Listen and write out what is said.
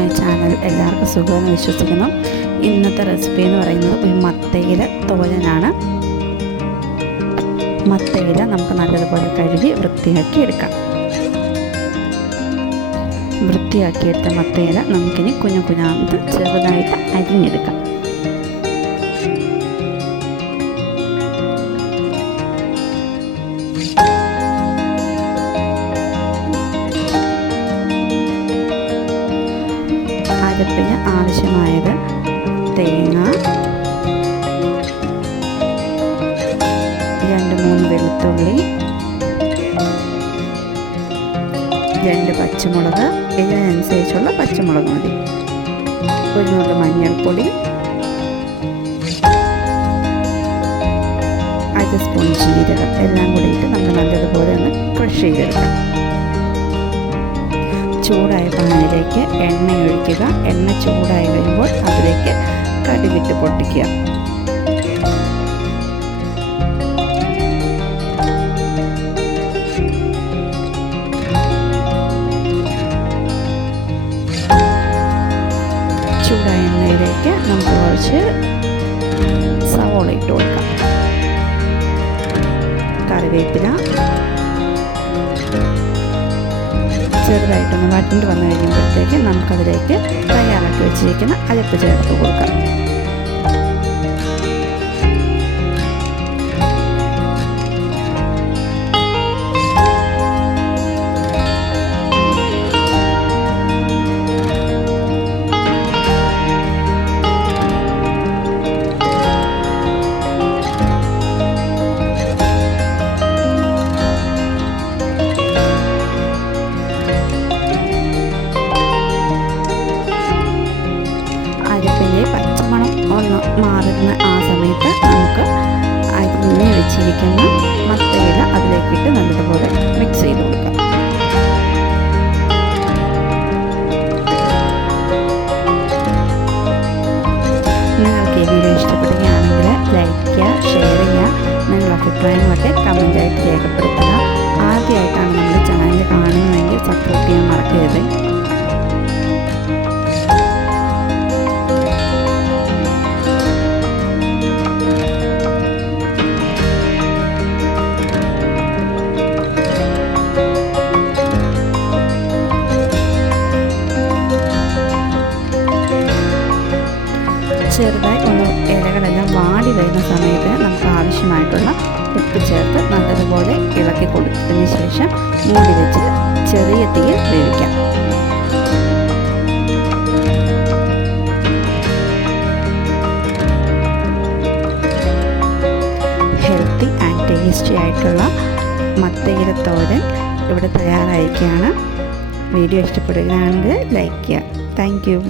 My channel. എല്ലാവർക്കും സുഖമെന്ന് വിശ്വസിക്കുന്നു. ഇന്നത്തെ റെസിപ്പി എന്ന് പറയുന്നത് ഒരു മത്തയില തോരനാണ്. മത്തയില നമുക്ക് നല്ലതുപോലെ കഴുകി വൃത്തിയാക്കി എടുക്കാം. വൃത്തിയാക്കിയെടുത്ത മത്തയില നമുക്കിനി കുഞ്ഞു കുഞ്ഞാന്ത് ചെറുതായിട്ട് അരിഞ്ഞെടുക്കാം. അരപ്പിന് ആവശ്യമായത് തേങ്ങ, 2-3 വെളുത്തുള്ളി, 2 പച്ചമുളക്, ഇതിനനുസരിച്ചുള്ള പച്ചമുളക് മതി, 1 നുള്ള് മഞ്ഞൾപ്പൊടി, 1 സ്പൂൺ ജീരകം, എല്ലാം കൂടി ഇട്ട് നമുക്ക് നല്ലതുപോലെ ഒന്ന് ക്രഷ് ചെയ്തെടുക്കാം. ചൂടായ പാനിലേക്ക് എണ്ണ ഒഴിക്കുക. എണ്ണ ചൂടായി വരുമ്പോൾ അതിലേക്ക് കടുകിട്ട് പൊട്ടിക്കുക. ചൂടായ എണ്ണയിലേക്ക് നമുക്ക് കുറച്ച് സവോള ഇട്ട് കൊടുക്കാം. കറിവേപ്പില ചെറുതായിട്ടൊന്ന് വഴണ്ട് വന്നു കഴിയുമ്പോഴത്തേക്ക് നമുക്കതിലേക്ക് തയ്യാറാക്കി വെച്ചിരിക്കുന്ന അരപ്പ് ചേർത്ത് കൊടുക്കാം. പച്ചമണം ഒന്ന് മാറുന്ന ആ സമയത്ത് നമുക്ക് അരിഞ്ഞ് വെച്ചിരിക്കുന്ന മത്തയില അതിലേക്കിട്ട് നല്ലതുപോലെ മിക്സ് ചെയ്ത് കൊടുക്കാം. നിങ്ങൾക്ക് ഈ വീഡിയോ ഇഷ്ടപ്പെടുകയാണെങ്കിൽ ലൈക്ക് ചെയ്യുക, ഷെയർ ചെയ്യുക, നിങ്ങളുടെ അഭിപ്രായങ്ങളൊക്കെ കമൻറ്റായിട്ട് രേഖപ്പെടുത്തുക. ആദ്യമായിട്ടാണ് നമ്മുടെ ചാനൽ കാണുന്നതെങ്കിൽ സപ്പോർട്ട് ചെയ്യാൻ മറക്കരുത്. ചെറുതായി ഒന്ന് ഇലകളെല്ലാം വാടി വരുന്ന സമയത്ത് നമുക്ക് ആവശ്യമായിട്ടുള്ള ഉപ്പ് ചേർത്ത് നല്ലതുപോലെ ഇളക്കി കൊടുത്തതിന് ശേഷം മൂടി വെച്ച് ചെറിയ തീയിൽ വേവിക്കാം. ഹെൽത്തി ആൻഡ് ടേസ്റ്റി ആയിട്ടുള്ള മത്തയില തോരൻ ഇവിടെ തയ്യാറായിരിക്കുകയാണ്. വീഡിയോ ഇഷ്ടപ്പെടുകയാണെങ്കിൽ ലൈക്ക് ചെയ്യുക. Thank you.